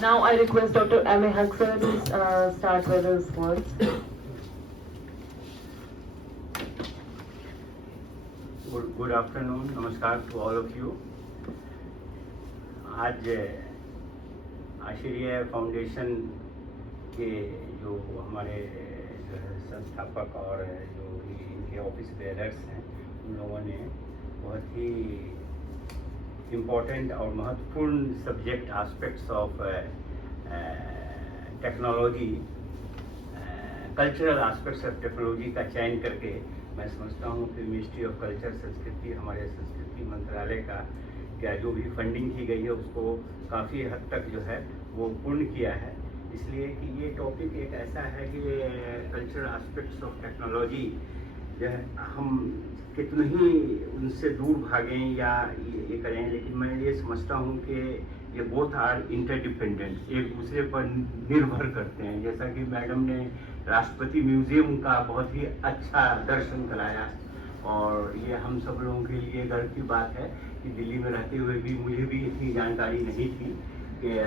Now I request Dr. M.A. Haksar to start with his words. Good afternoon, namaskar to all of you. आज आश्चर्य foundation के जो हमारे जो है संस्थापक और जो इनके ऑफिस बेयरर्स हैं, उन लोगों ने बहुत ही इम्पोर्टेंट और महत्वपूर्ण subject aspects of technology, cultural aspects of technology का चयन करके मैं समझता हूँ कि मिनिस्ट्री ऑफ कल्चर संस्कृति, हमारे संस्कृति मंत्रालय का क्या जो भी फंडिंग की गई है उसको काफ़ी हद तक जो है वो पूर्ण किया है। इसलिए कि ये टॉपिक एक ऐसा है कि कल्चरल एस्पेक्ट्स ऑफ टेक्नोलॉजी जो है हम कितने ही उनसे दूर भागें या ये करें, लेकिन मैं ये समझता हूँ कि ये बोथ आर इंटरडिपेंडेंट, एक दूसरे पर निर्भर करते हैं। जैसा कि मैडम ने राष्ट्रपति म्यूजियम का बहुत ही अच्छा दर्शन कराया और ये हम सब लोगों के लिए गर्व की बात है कि दिल्ली में रहते हुए भी मुझे भी इतनी जानकारी नहीं थी कि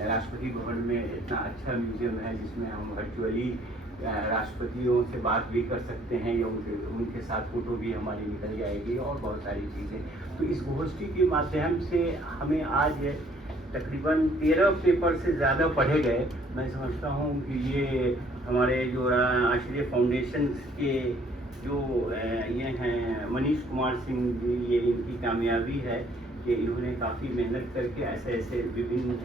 राष्ट्रपति भवन में इतना अच्छा म्यूजियम है जिसमें हम वर्चुअली राष्ट्रपतियों से बात भी कर सकते हैं या उनके साथ फोटो भी हमारी निकल जाएगी और बहुत सारी चीज़ें। तो इस गोष्ठी के माध्यम से हमें आज तकरीबन 13 पेपर से ज़्यादा पढ़े गए। मैं समझता हूँ कि ये हमारे जो आश्चर्य फाउंडेशन के जो ये हैं मनीष कुमार सिंह जी, ये इनकी कामयाबी है कि इन्होंने काफ़ी मेहनत करके ऐसे ऐसे विभिन्न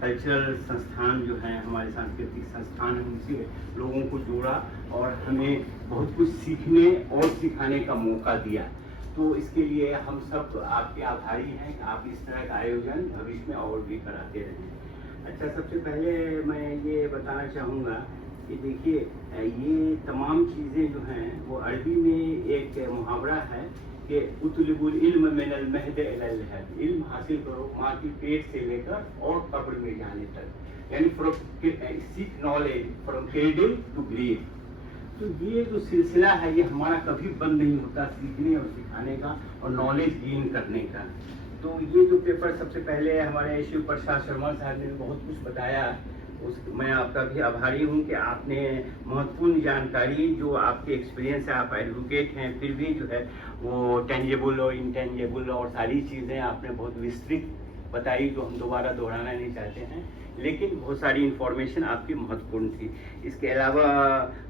कल्चरल संस्थान जो हैं, हमारे सांस्कृतिक संस्थान, उनसे लोगों को जोड़ा और हमें बहुत कुछ सीखने और सिखाने का मौका दिया। तो इसके लिए हम सब आपके आभारी हैं कि आप इस तरह का आयोजन भविष्य में और भी कराते रहें। अच्छा, सबसे पहले मैं ये बताना चाहूँगा कि देखिए ये तमाम चीज़ें जो हैं वो अरबी में एक मुहावरा है कि उतलबुल इल्म मिनल महद इलल लहद, इल्म हासिल करो माँ की पेट से लेकर और कब्र में जाने तक, यानी seek knowledge from cradle to grave. तो ये जो सिलसिला है ये हमारा कभी बंद नहीं होता, सीखने और सिखाने का और नॉलेज गेन करने का। तो ये जो पेपर सबसे पहले हमारे शिव प्रसाद शर्मा साहब ने बहुत कुछ बताया, मैं आपका भी आभारी हूँ कि आपने महत्वपूर्ण जानकारी जो आपके एक्सपीरियंस है, आप एडवोकेट हैं, फिर भी जो है वो टेंजेबल और इंटेंजेबल और सारी चीज़ें आपने बहुत विस्तृत बताई जो हम दोबारा दोहराना नहीं चाहते हैं, लेकिन बहुत सारी इन्फॉर्मेशन आपकी महत्वपूर्ण थी। इसके अलावा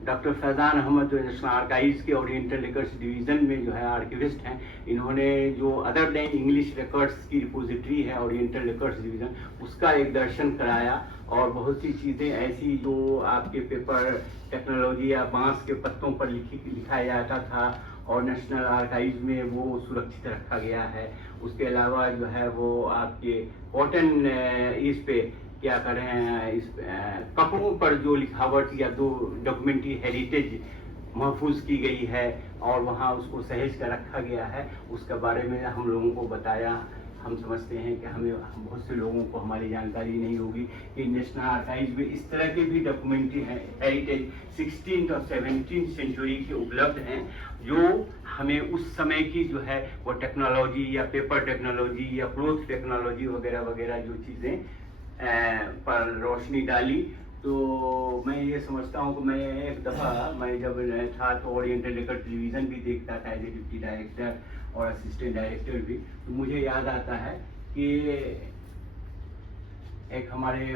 डॉक्टर फैज़ान अहमद जो नेशनल आर्काइव्स के ओरिएंटल रिकॉर्ड्स डिवीज़न में जो है आर्किविस्ट हैं, इन्होंने जो अदर देन इंग्लिश रिकॉर्ड्स की रिपोजिटरी है ओरिएंटल रिकॉर्ड्स डिवीज़न, उसका एक दर्शन कराया और बहुत सी चीज़ें ऐसी जो आपके पेपर टेक्नोलॉजी या बांस के पत्तों पर लिखाया जाता था और नेशनल आर्काइव्स में वो सुरक्षित रखा गया है। उसके अलावा जो है वो आपके कॉटन इस पे क्या करें, इस कपड़ों पर जो लिखावट या दो डॉक्यूमेंट्री हेरिटेज महफूज की गई है और वहाँ उसको सहेज कर रखा गया है, उसके बारे में हम लोगों को बताया। हम समझते हैं कि हमें बहुत से लोगों को हमारी जानकारी नहीं होगी कि नेशनल आर्काइव्स में इस तरह के भी डॉक्यूमेंट्री हैं हेरिटेज 16th और 17th सेंचुरी के उपलब्ध हैं, जो हमें उस समय की जो है वो टेक्नोलॉजी या पेपर टेक्नोलॉजी या क्लोथ टेक्नोलॉजी वगैरह वगैरह जो चीज़ें पर रोशनी डाली। तो मैं ये समझता हूँ कि मैं एक दफ़ा मैं जब था तो ओरिएंटल रिकॉर्ड टेलीविज़न भी देखता था एज ए डिप्टी डायरेक्टर और असिस्टेंट डायरेक्टर भी, तो मुझे याद आता है कि एक हमारे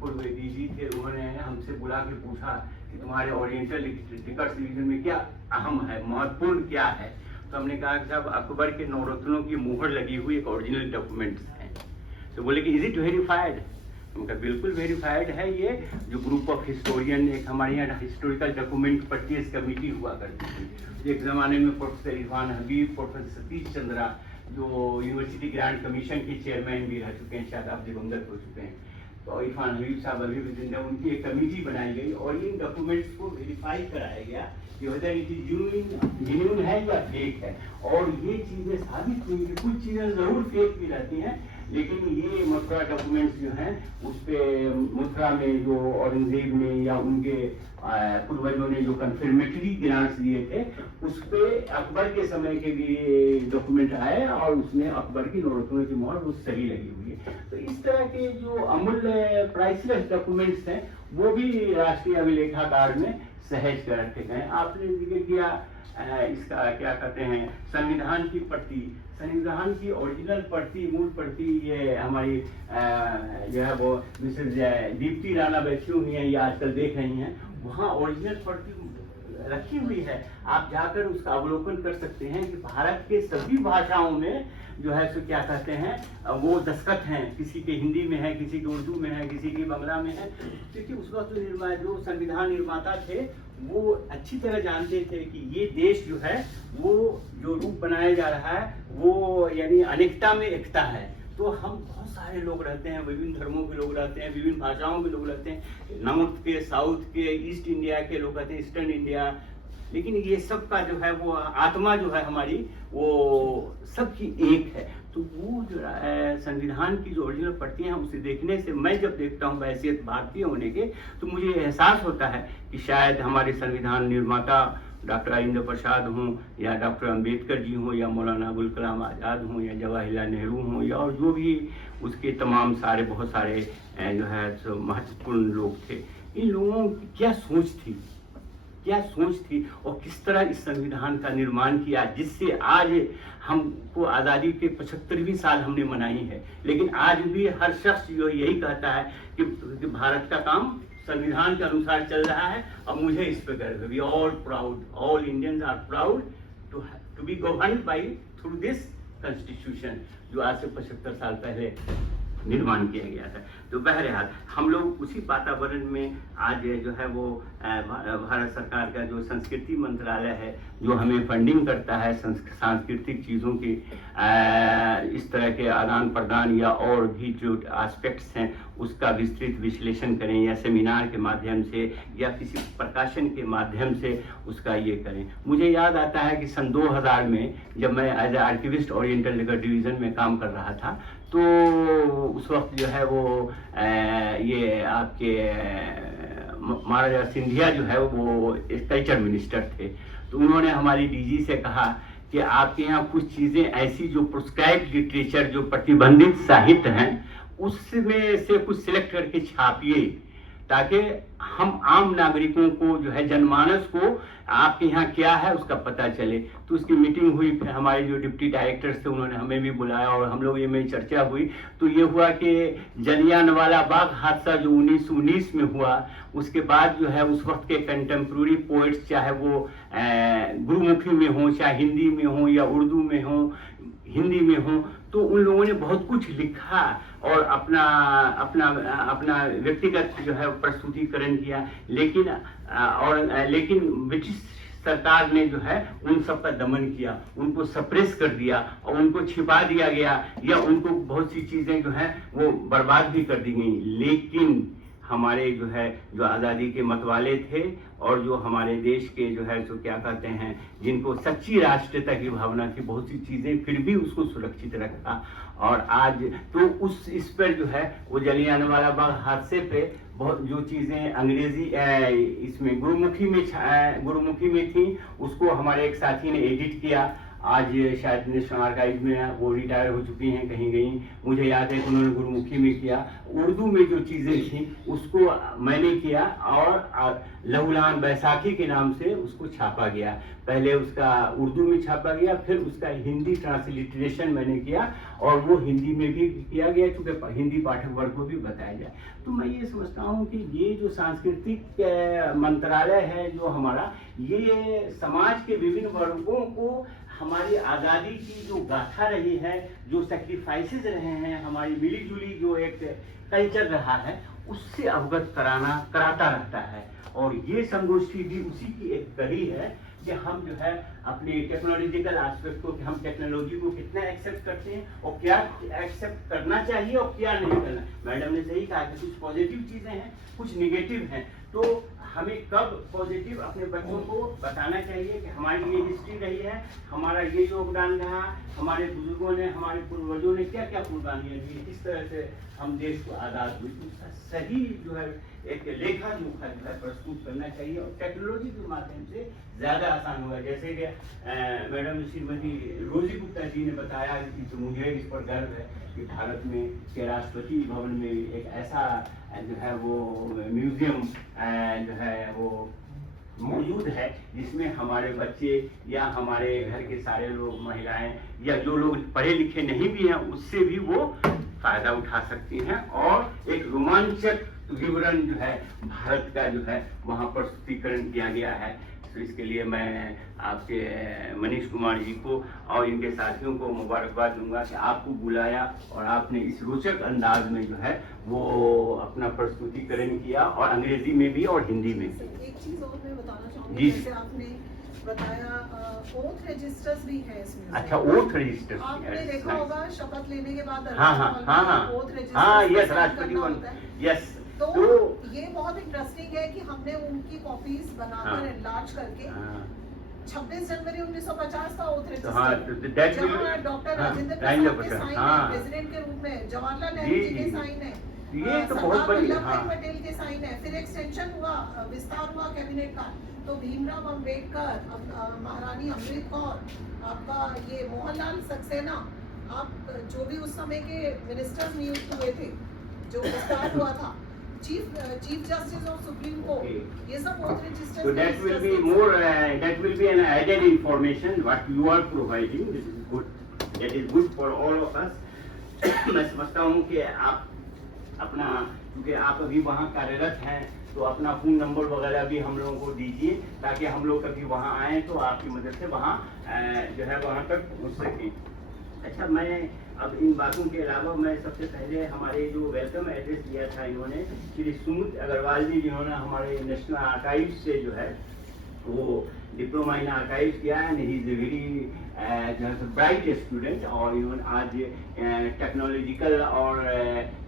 पूर्व डीजी थे, उन्होंने हमसे बुला के पूछा कि तुम्हारे ओरिएंटल रिकॉर्ड्स डिवीज़न में क्या अहम है, महत्वपूर्ण क्या है। तो हमने कहा कि साहब अकबर के नवरत्नों की मुहर लगी हुई एक ओरिजिनल डॉक्यूमेंट्स हैं। तो बोले कि इज इट वेरीफाइड? उनका बिल्कुल वेरीफाइड है। ये जो ग्रुप ऑफ हिस्टोरियन, एक हमारे यहाँ हिस्टोरिकल डॉक्यूमेंट परचेज कमेटी हुआ करती थी, एक ज़माने में प्रोफेसर इरफान हबीब, प्रोफेसर सतीश चंद्रा जो यूनिवर्सिटी ग्रांट कमीशन के चेयरमैन भी रह चुके हैं, शायद आप दिवंगत हो चुके हैं, तो इरफान हबीब साहब अभी भी जिंदा, उनकी एक कमेटी बनाई गई और इन डॉक्यूमेंट्स को वेरीफाई कराया गया कि वेदर इट इज जेन्युइन है या फेक है। और ये चीज़ें साबित हुई कि कुछ चीज़ें ज़रूर फेक भी रहती हैं, लेकिन ये मथुरा डॉक्यूमेंट्स जो हैं उस पे मथुरा में जो औरंगजेब ने या उनके पूर्वजों ने जो कन्फर्मेटरी ग्रांट्स दिए थे उस पे अकबर के समय के भी डॉक्यूमेंट आए और उसमें अकबर की नौरतों की मोहर वो सही लगी हुई है। तो इस तरह के जो अमूल्य प्राइसलेस डॉक्यूमेंट्स हैं वो भी राष्ट्रीय अभिलेखागार में सहेज कर रखे गए। आपने जिक्र किया इसका क्या कहते हैं संविधान की प्रति, संविधान की ओरिजिनल प्रति, मूल प्रति ये हमारी जो है वो मिसेज दीप्ति राणा बैठी हुई है, ये आजकल देख रही हैं, वहाँ ओरिजिनल प्रति रखी हुई है। आप जाकर उसका अवलोकन कर सकते हैं कि भारत के सभी भाषाओं में जो है सो क्या कहते हैं वो दस्तखत हैं, किसी के हिंदी में है, किसी के उर्दू में है, किसी की बांग्ला में है, क्योंकि उस वक्त जो संविधान निर्माता थे वो अच्छी तरह जानते थे कि ये देश जो है वो जो रूप बनाया जा रहा है वो यानी अनेकता में एकता है। तो हम बहुत सारे लोग रहते हैं, विभिन्न धर्मों के लोग रहते हैं, विभिन्न भाषाओं के लोग रहते हैं, नॉर्थ के, साउथ के, ईस्ट इंडिया के लोग रहते हैं, ईस्टर्न इंडिया, लेकिन ये सब का जो है वो आत्मा जो है हमारी वो सबकी एक है। तो वो जो संविधान की जो ओरिजिनल प्रति हैं उसे देखने से मैं जब देखता हूँ हैसियत भारतीय होने के तो मुझे एहसास होता है कि शायद हमारे संविधान निर्माता डॉक्टर राजेंद्र प्रसाद हों या डॉक्टर अंबेडकर जी हों या मौलाना अबुल कलाम आज़ाद हों या जवाहरलाल नेहरू हों या और जो भी उसके तमाम सारे बहुत सारे जो है महत्वपूर्ण लोग थे, इन लोगों की क्या सोच थी और किस तरह इस संविधान का निर्माण किया जिससे आज हमको आज़ादी के 75वीं साल हमने मनाई है। लेकिन आज भी हर शख्स जो यही कहता है कि भारत का काम संविधान के अनुसार चल रहा है और मुझे इस पर गर्व है। We all proud, all Indians are proud to be governed by through this constitution जो आज से 75 साल पहले निर्माण किया गया था। तो बहरहाल हम लोग उसी वातावरण में आज जो है वो भारत सरकार का जो संस्कृति मंत्रालय है जो हमें फंडिंग करता है सांस्कृतिक चीज़ों की इस तरह के आदान प्रदान या और भी जो एस्पेक्ट्स हैं उसका विस्तृत विश्लेषण करें या सेमिनार के माध्यम से या किसी प्रकाशन के माध्यम से उसका ये करें। मुझे याद आता है कि सन 2000 में जब मैं as a archivist oriental record division में काम कर रहा था तो उस वक्त जो है वो ये आपके महाराजा सिंधिया जो है वो कल्चर मिनिस्टर थे। तो उन्होंने हमारी डीजी से कहा कि आपके यहाँ कुछ चीज़ें ऐसी जो प्रिस्क्राइब्ड लिटरेचर जो प्रतिबंधित साहित्य हैं उसमें से कुछ सिलेक्ट करके छापिए ताकि हम आम नागरिकों को जो है जनमानस को आपके यहाँ क्या है उसका पता चले। तो उसकी मीटिंग हुई, फिर हमारे जो डिप्टी डायरेक्टर्स थे उन्होंने हमें भी बुलाया और हम लोग ये में चर्चा हुई। तो ये हुआ कि जलियांवाला बाग हादसा जो 1919 में हुआ उसके बाद जो है उस वक्त के कंटेम्प्रेरी पोइट्स चाहे वो गुरुमुखी में हो, चाहे हिंदी में हो या उर्दू में हो, हिंदी में हो, तो उन लोगों ने बहुत कुछ लिखा और अपना व्यक्तिगत जो है प्रस्तुतिकरण किया। लेकिन ब्रिटिश सरकार ने जो है उन सब का दमन किया, उनको सप्रेस कर दिया और उनको छिपा दिया गया या उनको बहुत सी चीज़ें जो है वो बर्बाद भी कर दी गई। लेकिन हमारे जो है जो आज़ादी के मतवाले थे और जो हमारे देश के जो है जो क्या कहते हैं जिनको सच्ची राष्ट्रीयता की भावना की बहुत सी चीज़ें फिर भी उसको सुरक्षित रखा। और आज तो इस पर जो है वो जलियांवाला बाग हादसे पे बहुत जो चीज़ें अंग्रेजी इसमें गुरुमुखी में थी उसको हमारे एक साथी ने एडिट किया। आज शायद नेशनल आर्काइव में वो रिटायर हो चुकी हैं कहीं गई, मुझे याद है कि उन्होंने गुरुमुखी में किया। उर्दू में जो चीज़ें थी उसको मैंने किया और लहुलान बैसाखी के नाम से उसको छापा गया। पहले उसका उर्दू में छापा गया, फिर उसका हिंदी ट्रांसलिटरेशन मैंने किया और वो हिंदी में भी किया गया क्योंकि हिंदी पाठक वर्ग को भी बताया जाए। तो मैं ये समझता हूँ कि ये जो सांस्कृतिक मंत्रालय है जो हमारा, ये समाज के विभिन्न वर्गों को हमारी आज़ादी की जो गाथा रही है, जो सेक्रीफाइसेस रहे हैं, हमारी मिली जुली जो एक कल्चर रहा है उससे अवगत कराता रहता है। और ये संगोष्ठी भी उसी की एक कड़ी है कि हम जो है अपने टेक्नोलॉजिकल एस्पेक्ट को, कि हम टेक्नोलॉजी को कितना एक्सेप्ट करते हैं और क्या एक्सेप्ट करना चाहिए और क्या नहीं करना। मैडम ने सही कहा कि कुछ पॉजिटिव चीज़ें हैं, कुछ निगेटिव हैं, तो हमें कब पॉजिटिव अपने बच्चों को बताना चाहिए कि हमारी ये हिस्ट्री रही है, हमारा ये योगदान रहा, हमारे बुजुर्गों ने, हमारे पूर्वजों ने क्या क्या कुर्बानियाँ दी, किस तरह से हम देश को आज़ाद हुई, उसका सही जो है एक लेखा जोखा जो है प्रस्तुत करना चाहिए और टेक्नोलॉजी के माध्यम से ज़्यादा आसान होगा। जैसे कि मैडम श्रीमती रोजी गुप्ता जी ने बताया कि तो मुझे इस पर गर्व है कि भारत में के राष्ट्रपति भवन में एक ऐसा जो है वो म्यूजियम जो है वो मौजूद है, जिसमें हमारे बच्चे या हमारे घर के सारे लोग, महिलाएं या जो लोग पढ़े लिखे नहीं भी हैं, उससे भी वो फायदा उठा सकती हैं और एक रोमांचक विवरण जो है भारत का जो है वहाँ प्रस्तुतिकरण किया गया है। तो इसके लिए मैं आपके मनीष कुमार जी को और इनके साथियों को मुबारकबाद दूंगा कि आपको बुलाया और आपने इस रोचक अंदाज में जो है वो अपना प्रस्तुतिकरण किया, और अंग्रेजी में भी और हिंदी में भी। एक चीज और मैं बताना चाहूंगी, जैसे आपने बताया ओथ रजिस्टर्स भी है इसमें। अच्छा, ओथ रजिस्टर्स आपने देखा होगा शपथ लेने के बाद हाँ, यस, राष्ट्रपति वन, यस। तो ये बहुत इंटरेस्टिंग है कि हमने उनकी कॉपीज बनाकर एनलार्ज करके 26 जनवरी 1950 का ओथ रजिस्टर, जहाँ डॉक्टर राजेंद्र प्रसाद के साइन है, प्रेसिडेंट के रूप में जवाहरलाल नेहरू जी के साइन है, ये तो बहुत बड़ी, वल्लभ पटेल के साइन है, फिर एक्सटेंशन हुआ, विस्तार हुआ कैबिनेट का, तो भीमराव अंबेडकर, महारानी अमृत कौर, आपका ये मोहनलाल सक्सेना, आप जो भी उस समय के मिनिस्टर्स नियुक्त हुए थे, जो विस्तार हुआ था, chief justice of supreme court, ये सब oath register. So that will be more, that will be an added information what you are providing. This is good. That is good for all of us. मैं समझता हूँ कि आप अपना, क्योंकि आप अभी वहाँ कार्यरत हैं, तो अपना फ़ोन नंबर वगैरह भी हम लोगों को दीजिए, ताकि हम लोग कभी वहाँ आएँ तो आपकी मदद से वहाँ जो है वहाँ तक पहुँच सकें। अच्छा, मैं अब इन बातों के अलावा मैं सबसे पहले हमारे जो वेलकम एड्रेस दिया था इन्होंने, श्री सुमित अग्रवाल जी, जिन्होंने हमारे नेशनल आर्काइव से जो है वो डिप्लोमा इन आर्काइव किया है, he is a very bright student, और इन्होंने आज टेक्नोलॉजिकल और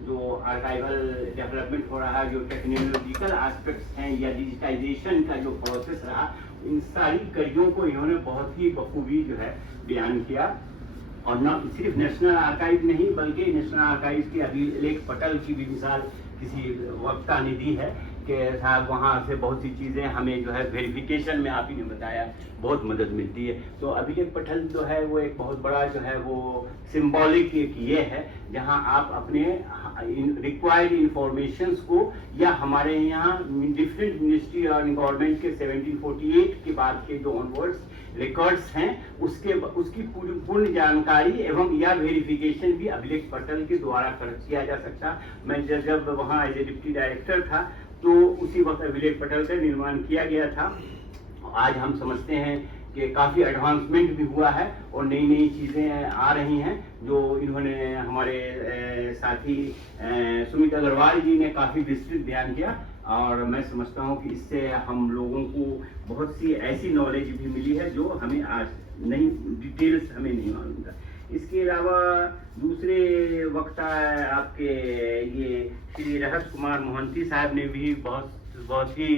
जो आर्काइवल डेवलपमेंट हो रहा है, जो टेक्नोलॉजिकल एस्पेक्ट्स हैं या डिजिटाइजेशन का जो प्रोसेस रहा, इन सारी कड़ियों को इन्होंने बहुत ही बखूबी जो है बयान किया। और न सिर्फ नेशनल आर्काइव नहीं, बल्कि नेशनल आर्काइव के अभिलेख पटल की भी मिसाल किसी वक्ता ने दी है कि साहब वहाँ से बहुत सी चीज़ें हमें जो है वेरिफिकेशन में, आप ही ने बताया, बहुत मदद मिलती है। तो अभिलेख पटल जो है वो एक बहुत बड़ा जो है वो सिंबॉलिक एक ये है, जहाँ आप अपने रिक्वायर्ड इंफॉर्मेशंस को, या हमारे यहाँ डिफरेंट मिनिस्ट्री और गवर्नमेंट के 1748 के बाद के जो ऑनवर्ड्स रिकॉर्ड्स हैं, उसकी पूर्ण जानकारी एवं या वेरिफिकेशन भी अभिलेख पटल के द्वारा किया जा सकता। मैं जब वहाँ एज ए डिप्टी डायरेक्टर था, तो उसी वक्त अभिलेख पटल का निर्माण किया गया था। आज हम समझते हैं कि काफ़ी एडवांसमेंट भी हुआ है और नई नई चीज़ें आ रही हैं, जो इन्होंने हमारे साथी सुमित अग्रवाल जी ने काफ़ी विस्तृत बयान किया, और मैं समझता हूँ कि इससे हम लोगों को बहुत सी ऐसी नॉलेज भी मिली है जो हमें आज नई डिटेल्स हमें नहीं मालूम था। इसके अलावा दूसरे वक्ता आपके ये श्री रहत कुमार मोहंती साहब ने भी बहुत ही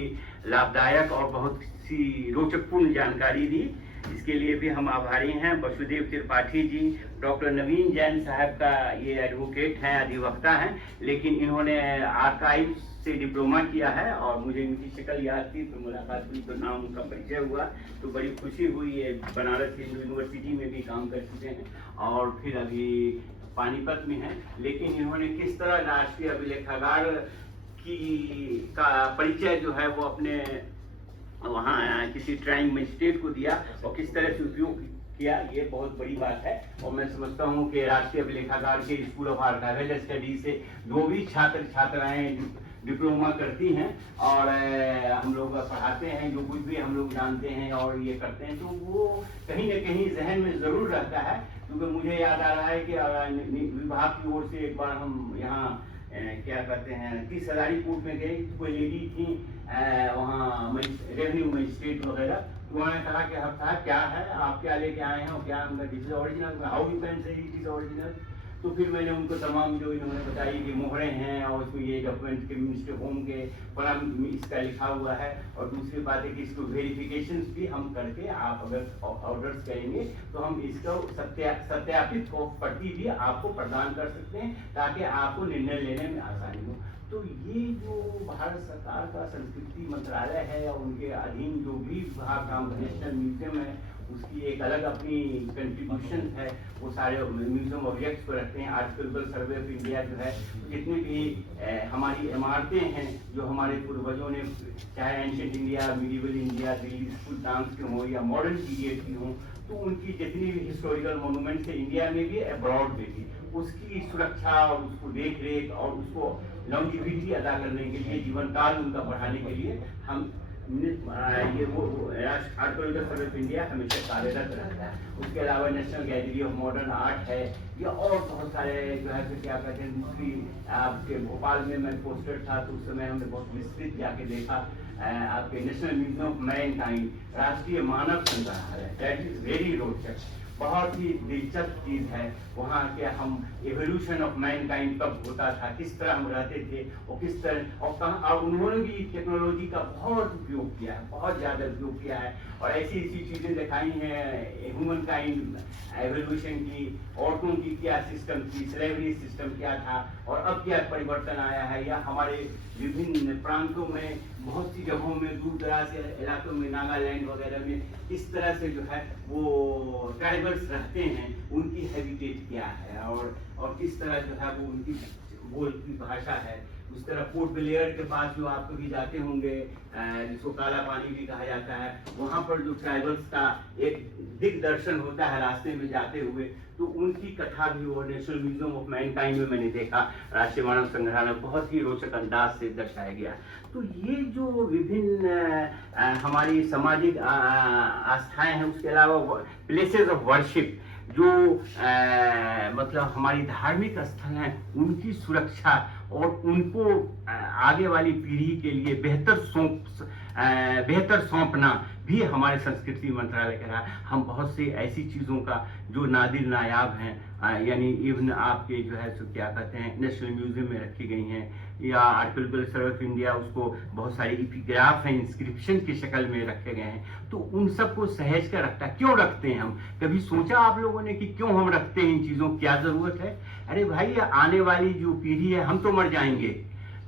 लाभदायक और बहुत सी रोचकपूर्ण जानकारी दी। इसके लिए भी हम आभारी हैं। वसुदेव त्रिपाठी जी, डॉक्टर नवीन जैन साहब का ये एडवोकेट हैं, अधिवक्ता हैं, लेकिन इन्होंने आर्काइव से डिप्लोमा किया है, और मुझे इनकी शक्ल याद थी तो मुलाकात हुई तो नाम उनका परिचय हुआ, तो बड़ी खुशी हुई। ये बनारस हिंदू यूनिवर्सिटी में भी काम कर चुके हैं और फिर अभी पानीपत में हैं, लेकिन इन्होंने किस तरह राष्ट्रीय अभिलेखागार का परिचय जो है वो अपने वहाँ किसी ट्राइंग मजिस्ट्रेट को दिया और किस तरह से उपयोग किया, ये बहुत बड़ी बात है। और मैं समझता हूँ कि राष्ट्रीय अभिलेखागार के स्कूल ऑफ आर्काइवल स्टडी से जो भी छात्र छात्राएं डिप्लोमा करती हैं और हम लोग पढ़ाते हैं, जो कुछ भी हम लोग जानते हैं और ये करते हैं, तो वो कहीं न कहीं जहन में ज़रूर रहता है। क्योंकि मुझे याद आ रहा है कि विभाग की ओर से एक बार हम यहाँ क्या कहते हैं कि सदारी कोर्ट में गए, कोई लेडी थी वहाँ रेवेन्यू मजिस्ट्रेट वगैरह, उन्होंने कहा कि अब साहब क्या है, आप क्या लेके आए हैं और क्या, this is original, how you can say it is original. तो फिर मैंने उनको तमाम जो इन्होंने बताई कि मोहरें हैं और इसमें ये डॉक्यूमेंट के मिनिस्ट्री होम के फलाम इसका लिखा हुआ है, और दूसरी बात है कि इसको वेरिफिकेशन भी हम करके, आप अगर ऑर्डर्स करेंगे तो हम इसको सत्यापित को प्रति भी आपको प्रदान कर सकते हैं, ताकि आपको निर्णय लेने में आसानी हो। तो ये जो भारत सरकार का संस्कृति मंत्रालय है और उनके अधीन जो भी विभाग काम, नेशनल म्यूजियम है, उसकी एक अलग अपनी कंट्रीब्यूशन है। वो सारे म्यूजियम ऑब्जेक्ट्स को रखते हैं। आर्कियोलॉजिकल सर्वे ऑफ इंडिया जो है, जितनी भी हमारी इमारतें हैं जो हमारे पूर्वजों ने, चाहे ancient India, medieval India, Delhi school towns के हों या मॉडर्न पीरियड की हों, तो उनकी जितनी भी हिस्टोरिकल मोनूमेंट्स है इंडिया में भी, अब्रॉड में भी, उसकी सुरक्षा और उसको देख रेख और उसको लॉन्जिविटी अदा करने के लिए, जीवन काल उनका बढ़ाने के लिए हम ये वो आर्कियोलॉजिकल सर्वे ऑफ इंडिया हमेशा कार्यरत रहता है। उसके अलावा national gallery of modern art है, या और बहुत सारे जो है फिर क्या कहते हैं, दूसरी आपके भोपाल में मैं पोस्टेड था तो उस समय हमने बहुत विस्तृत जाके देखा आपके नेशनल म्यूजियम ऑफ मैनकाइंड, राष्ट्रीय मानव संग्रहालय, दैट इज वेरी रोचक, बहुत ही दिलचस्प चीज है। वहाँ के हम एवोल्यूशन ऑफ मैनकाइंड कब होता था, किस तरह हम रहते थे और किस तरह, और कहाँ, और उन्होंने भी टेक्नोलॉजी का बहुत उपयोग किया है, बहुत ज़्यादा उपयोग किया है, और ऐसी ऐसी चीज़ें दिखाई हैं ह्यूमन काइंड एवोल्यूशन की, औरतों की क्या सिस्टम थी, स्लेवरी सिस्टम क्या था और अब क्या परिवर्तन आया है, या हमारे विभिन्न प्रांतों में, बहुत सी जगहों में, दूर दराज के इलाकों में, नागालैंड वगैरह में किस तरह से जो है वो ट्राइबल्स रहते हैं, उनकी हैबिटेट क्या है, और किस तरह जो है वो उनकी बोल की भाषा है। उस तरह पोर्ट ब्लेयर के पास जो आप कभी जाते होंगे, जिसको काला पानी भी कहा जाता है, वहाँ पर जो ट्राइबल्स का एक दिग्दर्शन होता है रास्ते में जाते हुए, तो उनकी कथा भी वो नेशनल म्यूजियम ऑफ मैनकाइंड में मैंने देखा, राष्ट्रीय मानव संग्रहालय, बहुत ही रोचक अंदाज से दर्शाया गया। तो ये जो विभिन्न हमारी सामाजिक आस्थाएं हैं, उसके अलावा प्लेसेस ऑफ वर्शिप जो मतलब हमारी धार्मिक स्थल हैं, उनकी सुरक्षा और उनको आगे वाली पीढ़ी के लिए बेहतर सौंपना भी हमारे संस्कृति मंत्रालय का रहा। हम बहुत सी ऐसी चीज़ों का जो नादिर नायाब हैं, यानी इवन आपके जो है सो क्या कहते हैं नेशनल म्यूजियम में रखी गई हैं, या आर्कियोलॉजिकल सर्वे ऑफ इंडिया उसको बहुत सारे एपिग्राफ हैं, इंस्क्रिप्शन की शक्ल में रखे गए हैं। तो उन सबको सहेज कर रखता, क्यों रखते हैं हम? कभी सोचा आप लोगों ने कि क्यों हम रखते हैं इन चीज़ों, क्या ज़रूरत है? अरे भाई, आने वाली जो पीढ़ी है, हम तो मर जाएंगे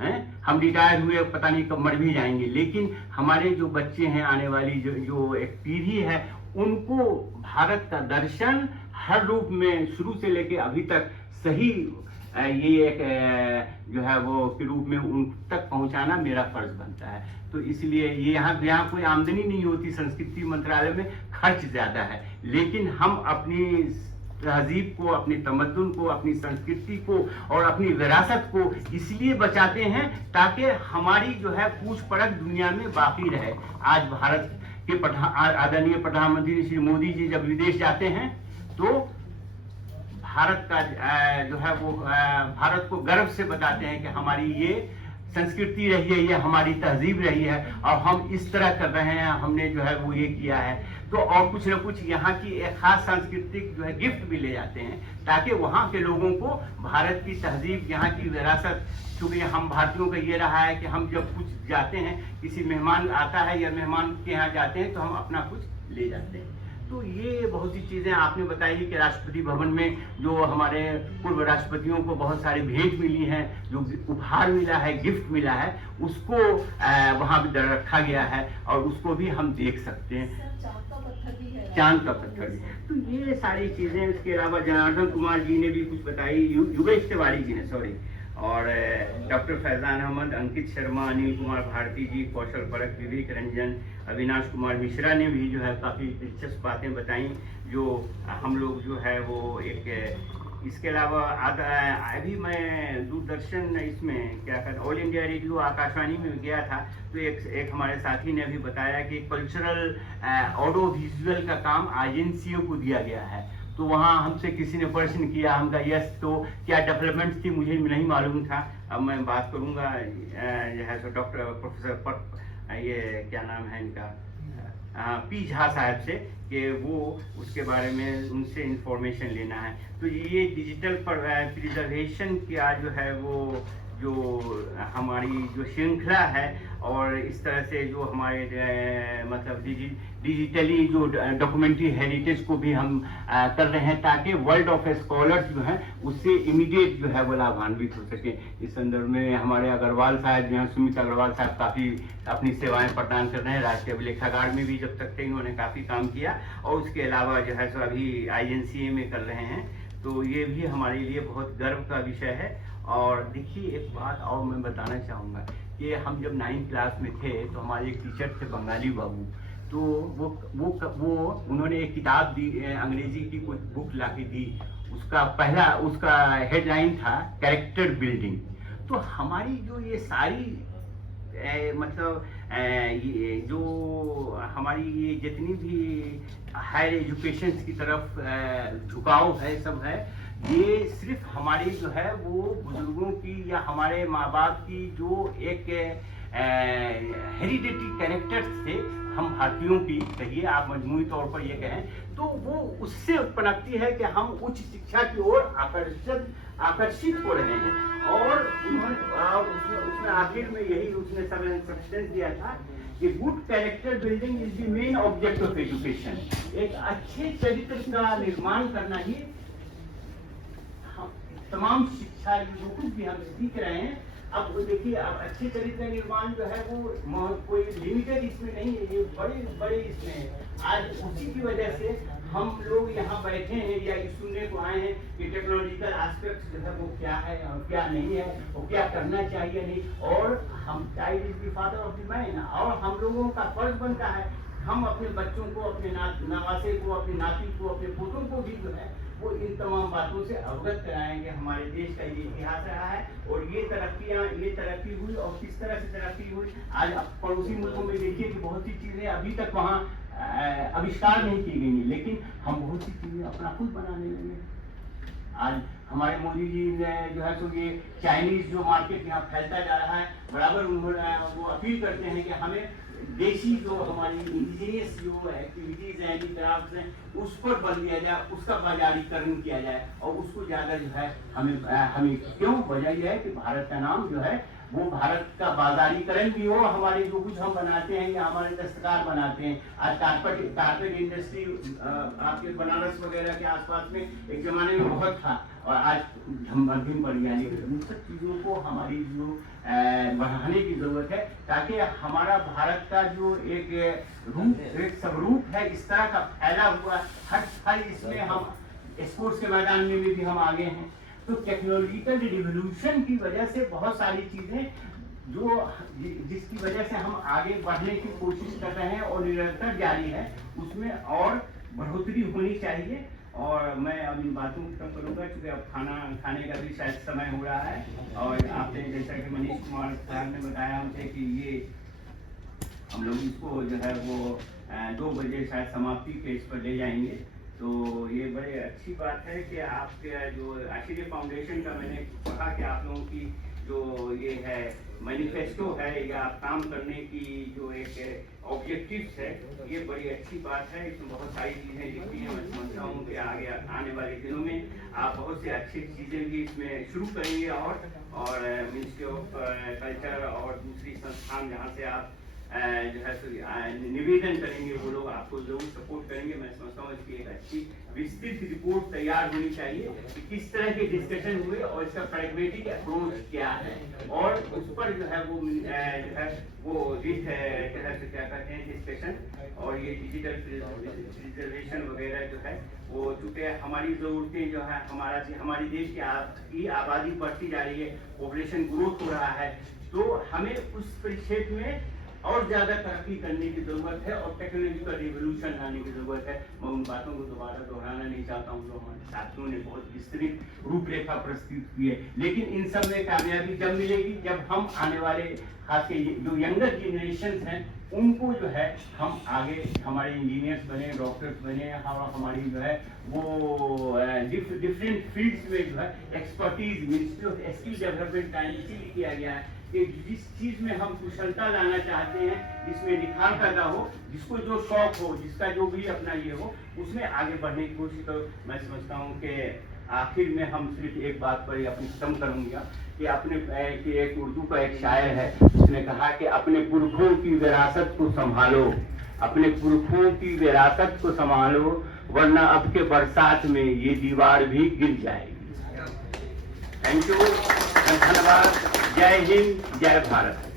हैं, हम रिटायर हुए पता नहीं कब मर भी जाएंगे, लेकिन हमारे जो बच्चे हैं, आने वाली जो एक पीढ़ी है, उनको भारत का दर्शन हर रूप में शुरू से लेके अभी तक सही ये एक जो है वो के रूप में उन तक पहुंचाना मेरा फर्ज बनता है। तो इसलिए ये यहाँ कोई आमदनी नहीं होती, संस्कृति मंत्रालय में खर्च ज़्यादा है, लेकिन हम अपनी तहजीब को, अपनी तमद्दुन को, अपनी संस्कृति को और अपनी विरासत को इसलिए बचाते हैं ताकि हमारी जो है पूछ परख दुनिया में बाकी रहे। आज भारत के आदरणीय प्रधानमंत्री श्री मोदी जी जब विदेश जाते हैं तो भारत का जो है वो भारत को गर्व से बताते हैं कि हमारी ये संस्कृति रही है, ये हमारी तहजीब रही है और हम इस तरह कर रहे हैं, हमने जो है वो ये किया है। तो और कुछ न कुछ यहाँ की एक खास सांस्कृतिक जो है गिफ्ट भी ले जाते हैं ताकि वहाँ के लोगों को भारत की तहजीब, यहाँ की विरासत, क्योंकि हम भारतीयों का ये रहा है कि हम जब कुछ जाते हैं, किसी मेहमान आता है या मेहमान के यहाँ जाते हैं तो हम अपना कुछ ले जाते हैं। तो ये बहुत सी चीज़ें आपने बताई कि राष्ट्रपति भवन में जो हमारे पूर्व राष्ट्रपतियों को बहुत सारी भेंट मिली हैं, जो उपहार मिला है, गिफ्ट मिला है, उसको वहाँ भी रखा गया है और उसको भी हम देख सकते हैं। चांद का पत्थर भी। तो ये सारी चीज़ें, इसके अलावा जनार्दन कुमार जी ने भी कुछ बताई, युगेश तिवारी जी ने, सॉरी, और डॉक्टर फैजान अहमद, अंकित शर्मा, अनिल कुमार भारती जी, कौशल परख, विवेक रंजन, अविनाश कुमार मिश्रा ने भी जो है काफ़ी दिलचस्प बातें बताई जो हम लोग जो है वो एक। इसके अलावा अभी मैं दूरदर्शन इसमें क्या कहते, ऑल इंडिया रेडियो आकाशवाणी में गया था तो एक हमारे साथी ने भी बताया कि कल्चरल ऑडियो विजुअल का काम एजेंसियों को दिया गया है। तो वहाँ हमसे किसी ने प्रश्न किया, हम कहा यस, तो क्या डेवलपमेंट थी मुझे नहीं मालूम था। अब मैं बात करूँगा जो है सो डॉक्टर प्रोफेसर ये क्या नाम है इनका, पी झा साहब से कि वो उसके बारे में उनसे इंफॉर्मेशन लेना है। तो ये डिजिटल प्रिजर्वेशन का जो है वो जो हमारी जो श्रृंखला है और इस तरह से जो हमारे मतलब डिजिटली जो डॉक्यूमेंट्री हेरिटेज को भी हम कर रहे हैं ताकि वर्ल्ड ऑफ स्कॉलर्स जो हैं उससे इमीडिएट जो है वो लाभान्वित हो सके। इस संदर्भ में हमारे अग्रवाल साहब जो हैं, सुमित अग्रवाल साहब काफ़ी अपनी सेवाएं प्रदान कर रहे हैं। राष्ट्रीय अभिलेखागार में भी जब तक थे इन्होंने काफ़ी काम किया और उसके अलावा जो है सो अभी INCA में कर रहे हैं। तो ये भी हमारे लिए बहुत गर्व का विषय है। और देखिए एक बात और मैं बताना चाहूँगा कि हम जब 9th क्लास में थे तो हमारे एक टीचर थे बंगाली बाबू, तो वो उन्होंने एक किताब दी, अंग्रेजी की कुछ बुक ला के दी। उसका हेडलाइन था कैरेक्टर बिल्डिंग। तो हमारी जो ये सारी मतलब ये जो हमारी ये जितनी भी हायर एजुकेशन की तरफ झुकाव है सब है, ये सिर्फ हमारी जो है वो बुजुर्गों की या हमारे माँ बाप की जो एक हेरिडिटी कैरेक्टर्स थे हम भारतीयों की, कहिए आप मजमूई तौर पर ये कहें, तो वो उससे पनपती है कि हम उच्च शिक्षा की ओर आकर्षित हो रहे हैं। और उन्होंने उसमें आखिर में यही उसने सब इंस्ट्रक्शन दिया था कि good character building is the main object of education. एक अच्छे चरित्र का निर्माण करना ही तमाम शिक्षा जो कुछ भी हम सीख रहे हैं। अब देखिए, अब अच्छे चरित्र का निर्माण जो है वो कोई लिमिटेड इसमें नहीं है, ये बड़े इसमें है। आज उसी की वजह से हम लोग यहाँ बैठे हैं या सुनने को आए हैं कि टेक्नोलॉजिकल एस्पेक्ट जो है वो क्या है और क्या नहीं है, वो क्या करना चाहिए नहीं। और हम child is the father of the man, और हम लोगों का फर्ज बनता है हम अपने बच्चों को, अपने नवासे को, अपने नाती को, अपने पोतों को भी जो है वो इन तमाम बातों से अवगत कराएंगे। हमारे देश का ये इतिहास रहा है और ये तरक्की हुई और किस तरह से तरक्की हुई। आज पड़ोसी मुल्कों में देखिए कि बहुत सी चीजें अभी तक वहाँ आविष्कार नहीं की गई, लेकिन हम बहुत सी चीजें अपना खुद बनाने लगे। आज हमारे मोदी जी ने जो है सो ये चाइनीज जो मार्केट यहाँ फैलता जा रहा है, बराबर उन्होंने वो अपील करते हैं कि हमें देशी जो हमारी इंडिजिनियस जो एक्टिविटीज हैं, क्राफ्ट्स हैं, उस पर बल दिया जाए, उसका बाजारीकरण किया जाए और उसको ज्यादा जो है हमें क्यों, वजह यह है कि भारत का नाम जो है वो भारत का बाजारीकरण भी हो। हमारे जो कुछ हम बनाते हैं या हमारे दस्तकार बनाते हैं, आज कारपेट इंडस्ट्री आपके बनारस वगैरह के आसपास में एक जमाने में बहुत था और आज मध्यम पड़ गया। लेकिन उन सब चीज़ों को हमारी जो बढ़ाने की जरूरत है ताकि हमारा भारत का जो एक स्वरूप है इस तरह का फैला हुआ हर इसमें हम स्पोर्ट्स के मैदान में भी हम आगे हैं। तो टेक्नोलॉजिकल रिवोल्यूशन की वजह से बहुत सारी चीजें जो जिसकी वजह से हम आगे बढ़ने की कोशिश कर रहे हैं और निरंतर जारी है, उसमें और बढ़ोतरी होनी चाहिए। और मैं अब इन बातों को कम करूँगा क्योंकि अब खाना खाने का भी शायद समय हो रहा है। और आपने जैसा कि मनीष कुमार साहब ने बताया हमसे कि ये हम लोग इसको जो है वो 2 बजे शायद समाप्ति के इस पर ले जाएंगे। तो ये बड़े अच्छी बात है कि आपके जो आशीर्य फाउंडेशन का मैंने पढ़ा कि आप लोगों की जो ये है मैनिफेस्टो है या काम करने की जो एक ऑब्जेक्टिव्स है, ये बड़ी अच्छी बात है। इसमें बहुत सारी चीज़ें लिखी हैं। मैं समझता हूँ कि आगे आने वाले दिनों में आप बहुत सी अच्छी चीज़ें भी इसमें शुरू करेंगे और मिनिस्ट्री ऑफ कल्चर और दूसरी संस्थान जहाँ से आप जो है निवेदन करेंगे वो लोग आपको जरूर सपोर्ट करेंगे। मैं समझता हूँ इसकी एक अच्छी विस्तृत रिपोर्ट तैयार होनी चाहिए कि किस तरह के डिस्कशन हुए और इसका प्रैग्मेटिक अप्रोच क्या है और उस पर जो है वो क्या कहते हैं डिस्कशन। और ये डिजिटल प्रिजर्वेशन वगैरह जो है वो चूँकि हमारी ज़रूरतें जो है हमारी देश की आबादी बढ़ती जा रही है, पॉपुलेशन ग्रोथ हो रहा है, तो हमें उस परिक्षेत्र में और ज्यादा तरक्की करने की जरूरत है और टेक्नोलॉजिकल रिवोल्यूशन लाने की जरूरत है। मैं उन बातों को दोबारा दोहराना नहीं चाहता हूँ जो हमारे साथियों ने बहुत विस्तृत रूपरेखा प्रस्तुत की है। लेकिन इन सब में कामयाबी जब मिलेगी जब हम आने वाले खास जो यंगर जनरेशन हैं उनको जो है हम आगे हमारे इंजीनियर्स बने, डॉक्टर्स बने, हमारी जो है वो डिफरेंट फील्ड्स में जो है expertise ministry of skill development का इसीलिए किया गया है कि जिस चीज में हम कुशलता लाना चाहते हैं, जिसमें निखार पैदा हो, जिसको जो शौक हो, जिसका जो भी अपना ये हो, उसमें आगे बढ़ने की कोशिश करो। मैं समझता हूँ कि आखिर में हम सिर्फ एक बात पर अपनी खत्म करूंगा कि अपने कि एक उर्दू का एक शायर है, उसने कहा कि अपने पुरखों की विरासत को संभालो, अपने पुरखों की विरासत को संभालो, वरना अब के बरसात में ये दीवार भी गिर जाएगी। थैंक यू, धन्यवाद। जय हिंद, जय भारत।